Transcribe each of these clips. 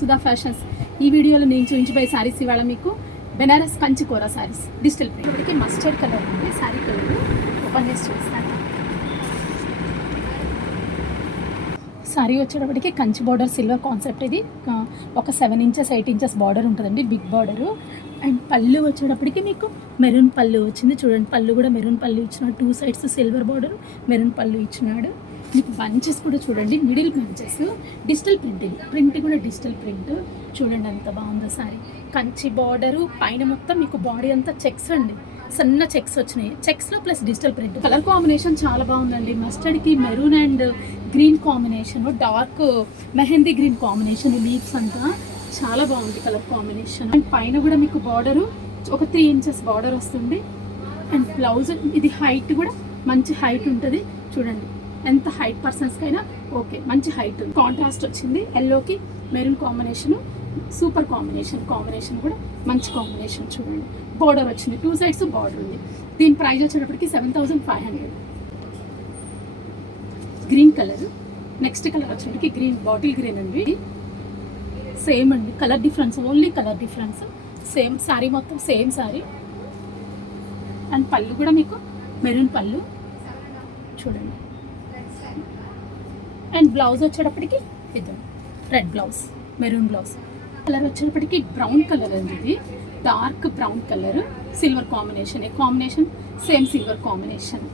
Sudha fashions. ఈ వీడియోలో నేను చూపించబోయే శారీస్ ఇవాళ మీకు బెనారస్ కంచి కూర శారీస్ డిజిటల్ ప్రింట్. ఇప్పటికి మస్టర్డ్ కలర్ ఉంది శారీ కలర్. ఓపెన్ చేసి చూస్తాను. శారీ వచ్చేటప్పటికి కంచి బార్డర్ సిల్వర్ కాన్సెప్ట్. ఇది ఒక 7 ఇంచెస్ 8 ఇంచెస్ బార్డర్ ఉంటుందండి, బిగ్ బార్డరు. అండ్ పళ్ళు వచ్చేటప్పటికి మీకు మెరూన్ పళ్ళు వచ్చింది. చూడండి, పళ్ళు కూడా మెరూన్ పళ్ళు ఇచ్చినాడు. 2 సైడ్స్ సిల్వర్ బార్డర్, మెరూన్ పళ్ళు ఇచ్చినాడు. మీకు బంచెస్ కూడా చూడండి, మిడిల్ బంచెస్ డిజిటల్ ప్రింట్. ఇది ప్రింట్ కూడా డిజిటల్ ప్రింట్. చూడండి ఎంత బాగుందో సారీ. కంచి బార్డరు పైన మొత్తం మీకు బాడీ అంతా చెక్స్ అండి, సన్న చెక్స్ వచ్చినాయి. చెక్స్లో plus digital print. Colour combination చాలా బాగుందండి. మస్టర్డ్కి maroon and green combination, dark mehndi green combination. Leaves అంతా చాలా బాగుంది కలర్ కాంబినేషన్. అండ్ పైన కూడా మీకు బార్డరు ఒక 3 ఇంచెస్ బార్డర్ వస్తుంది. అండ్ బ్లౌజ్ ఇది హైట్ కూడా మంచి హైట్ ఉంటుంది. చూడండి ఎంత హైట్ పర్సన్స్కైనా ఓకే, మంచి హైట్. కాంట్రాస్ట్ వచ్చింది, ఎల్లోకి maroon combination. Super combination. Combination కూడా మంచి కాంబినేషన్. చూడండి బార్డర్ వచ్చింది, 2 సైడ్స్ బార్డర్ ఉంది. దీని ప్రైస్ వచ్చేటప్పటికి 7,500. Green colour. నెక్స్ట్ కలర్ వచ్చేటప్పటికి గ్రీన్, బాటిల్ గ్రీన్ అండి. సేమ్ అండి, colour difference, only colour difference. Same sari మొత్తం సేమ్ శారీ. అండ్ పళ్ళు కూడా మీకు మెరూన్ పళ్ళు చూడండి. అండ్ బ్లౌజ్ వచ్చేటప్పటికి ఇది red blouse, maroon blouse. Colour వచ్చేటప్పటికి బ్రౌన్ కలర్ అండి. ఇది dark brown colour, silver combination. ఏ combination? Same silver combination.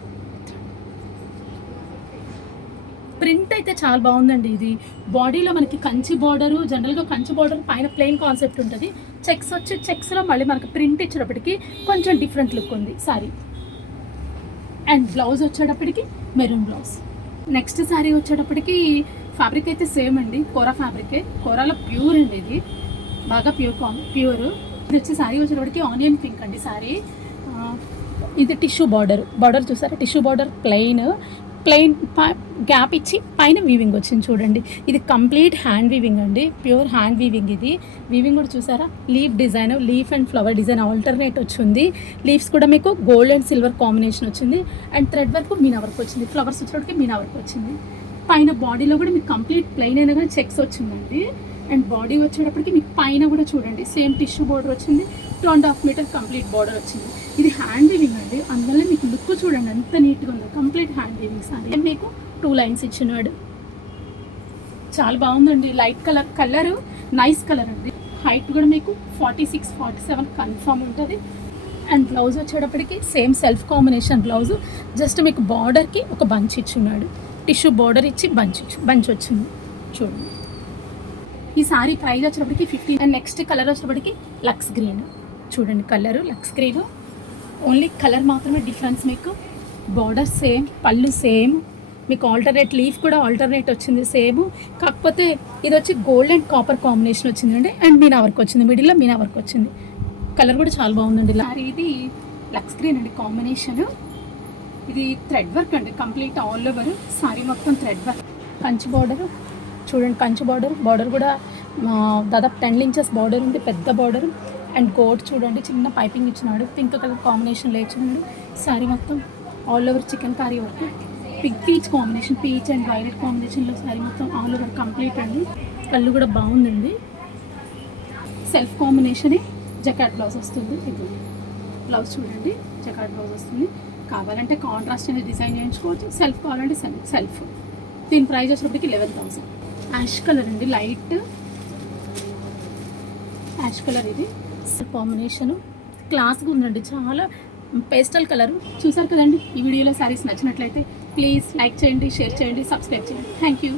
Print అయితే చాలా బాగుందండి. ఇది బాడీలో మనకి కంచి బార్డరు, జనరల్గా కంచి బార్డర్ పైన ప్లెయిన్ కాన్సెప్ట్ ఉంటుంది. చెక్స్ వచ్చి చెక్స్లో మళ్ళీ మనకి ప్రింట్ ఇచ్చేటప్పటికి కొంచెం డిఫరెంట్ లుక్ ఉంది సారీ. అండ్ బ్లౌజ్ వచ్చేటప్పటికి మెరూన్ బ్లౌజ్. నెక్స్ట్ శారీ వచ్చేటప్పటికి ఫ్యాబ్రిక్ అయితే సేమ్ అండి, కోరా ఫ్యాబ్రికే. కోరాలో ప్యూర్ అండి, ఇది బాగా ప్యూర్. ఇది వచ్చి శారీ వచ్చేటప్పటికి ఆనియన్ పింక్ అండి శారీ. ఇది టిష్యూ బార్డర్ చూసారా? టిష్యూ బార్డర్ ప్లెయిన్ గ్యాప్ ఇచ్చి పైన వీవింగ్ వచ్చింది. చూడండి ఇది కంప్లీట్ హ్యాండ్ వీవింగ్ అండి, ప్యూర్ హ్యాండ్ వీవింగ్. ఇది వీవింగ్ కూడా చూసారా? Leaf design, leaf and flower design alternate వచ్చింది. లీవ్స్ కూడా మీకు గోల్డ్ అండ్ సిల్వర్ కాంబినేషన్ వచ్చింది. And thread work Meena work వచ్చింది. ఫ్లవర్స్ వచ్చేటప్పటికి మీనా వర్క్ వచ్చింది. పైన బాడీలో కూడా మీకు కంప్లీట్ ప్లెయిన్ అయినా కానీ చెక్స్ వచ్చిందండి. అండ్ బాడీ వచ్చేటప్పటికి మీకు పైన కూడా చూడండి సేమ్ టిష్యూ బార్డర్ వచ్చింది. 2.5 మీటర్ కంప్లీట్ బార్డర్ వచ్చింది. ఇది హ్యాండ్ వీవింగ్ అండి, అందువల్ల మీకు లుక్ చూడండి ఎంత నీట్గా ఉందో. Complete hand weaving sari. మీకు 2 లైన్స్ ఇచ్చినాడు. చాలా బాగుందండి. లైట్ కలర్ నైస్ కలర్ అండి. హైట్ కూడా మీకు 46, 47 కన్ఫర్మ్ ఉంటుంది. అండ్ బ్లౌజ్ వచ్చేటప్పటికి same self combination blouse. Just మీకు బార్డర్కి ఒక బంచ్ ఇచ్చున్నాడు, టిష్యూ బార్డర్ ఇచ్చి బంచ్ వచ్చింది. చూడండి ఈ సారీ ప్రైస్ వచ్చేటప్పటికి 15. అండ్ నెక్స్ట్ కలర్ వచ్చేటప్పటికి లక్స్ గ్రీన్. చూడండి కలరు లక్స్ గ్రీన్, ఓన్లీ కలర్ మాత్రమే డిఫరెన్స్. మీకు బార్డర్ సేమ్, పళ్ళు సేమ్, మీకు ఆల్టర్నేట్ లీఫ్ కూడా ఆల్టర్నేట్ వచ్చింది సేమ్. కాకపోతే ఇది వచ్చి గోల్డ్ అండ్ కాపర్ కాంబినేషన్ వచ్చిందండి. అండ్ మీనా వర్క్ వచ్చింది, మిడిల్లో మీనా వర్క్ వచ్చింది. కలర్ కూడా చాలా బాగుందండి. సారీ ఇది లక్స్ గ్రీన్ అండి కాంబినేషన్. ఇది థ్రెడ్ వర్క్ అండి, కంప్లీట్ ఆల్ ఓవర్ సారీ మొత్తం థ్రెడ్ వర్క్. కంచి బార్డరు చూడండి, కంచి బార్డర్ కూడా దాదాపు 10 ఇంచెస్ బార్డర్ ఉంది, పెద్ద బార్డర్. అండ్ గోట్ చూడండి, చిన్న పైపింగ్ ఇచ్చినాడు, పింక్ కలర్ కాంబినేషన్లో ఇచ్చినాడు. సారీ మొత్తం all over chicken curry work, peach combination, peach and violet కాంబినేషన్లో సారీ మొత్తం ఆల్ ఓవర్ కంప్లీట్ అండి. కళ్ళు కూడా బాగుందండి. సెల్ఫ్ కాంబినేషనే జకాట్ బ్లౌజ్ వస్తుంది. ఇది బ్లౌజ్ చూడండి, జకాట్ బ్లౌజ్ వస్తుంది. కావాలంటే కాంట్రాస్ట్ అనేది డిజైన్ చేయించుకోవచ్చు, సెల్ఫ్ కావాలంటే సెల్ఫ్. దీని ప్రైస్ వచ్చేటప్పటికి 11,000. యాష్ కలర్ అండి, లైట్ యాష్ కలర్. ఇది కాంబినేషను క్లాస్గా ఉందండి, చాలా పేస్టల్ కలర్. చూసారు కదండి. ఈ వీడియోలో శారీస్ నచ్చినట్లయితే ప్లీజ్ లైక్ చేయండి, షేర్ చేయండి, సబ్స్క్రైబ్ చేయండి. Thank you.